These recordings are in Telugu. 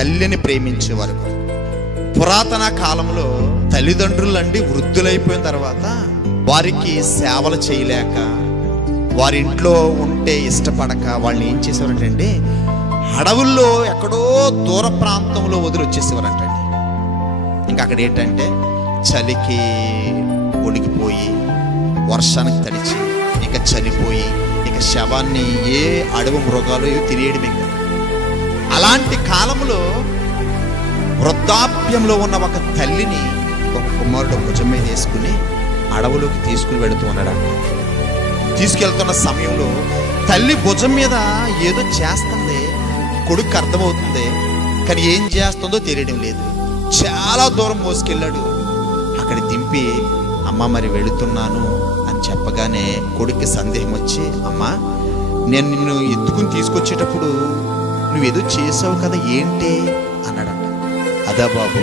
తల్లిని ప్రేమించేవారు. పురాతన కాలంలో తల్లిదండ్రులండి వృద్ధులైపోయిన తర్వాత వారికి సేవలు చేయలేక, వారి ఇంట్లో ఉంటే ఇష్టపడక వాళ్ళని ఏం చేసేవారంటే అడవుల్లో ఎక్కడో దూర ప్రాంతంలో వదిలి వచ్చేసేవారంటండి. ఇంకా అక్కడ ఏంటంటే చలికి వణికిపోయి, వర్షానికి తడిచి, ఇక చనిపోయి, ఇక శవాన్ని ఏ అడవి మృగాలు తినేయడమే. అలాంటి కాలంలో వృద్ధాప్యంలో ఉన్న ఒక తల్లిని ఒక కుమారుడు భుజం మీద వేసుకుని అడవులోకి తీసుకుని వెళుతూ ఉన్నాడంట. తీసుకెళ్తున్న సమయంలో తల్లి భుజం మీద ఏదో చేస్తుంది, కొడుకు అర్థమవుతుంది, కానీ ఏం చేస్తుందో తెలియడం లేదు. చాలా దూరం మోసుకెళ్ళాడు. అక్కడ దింపి అమ్మ మరి వెళుతున్నాను అని చెప్పగానే కొడుక్కి సందేహం వచ్చి, అమ్మా నేను నిన్ను ఎత్తుకుని తీసుకొచ్చేటప్పుడు నువ్వేదో చేసావు కదా ఏంటి అన్నాడంట. అదా బాబు,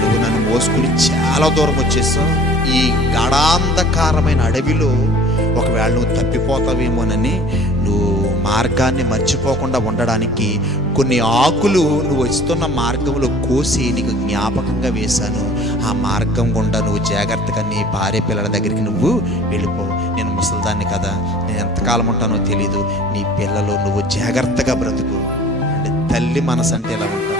నువ్వు నన్ను మోసుకుని చాలా దూరం వచ్చేసావు. ఈ గాఢాంధకారమైన అడవిలో ఒకవేళ నువ్వు తప్పిపోతావేమోనని నువ్వు మార్గాన్ని మర్చిపోకుండా ఉండడానికి కొన్ని ఆకులు నువ్వు వస్తున్న మార్గంలో కోసి నీకు జ్ఞాపకంగా వేశాను. ఆ మార్గం గుండా నువ్వు జాగ్రత్తగా నీ భార్య పిల్లల దగ్గరికి నువ్వు వెళ్ళిపో. నేను ముసలిదాన్ని కదా, నేను ఎంతకాలం ఉంటానో తెలీదు, నీ పిల్లలు నువ్వు జాగ్రత్తగా బ్రతుకు. అంటే తల్లి మనసు అంటే ఎలా ఉంటుంది?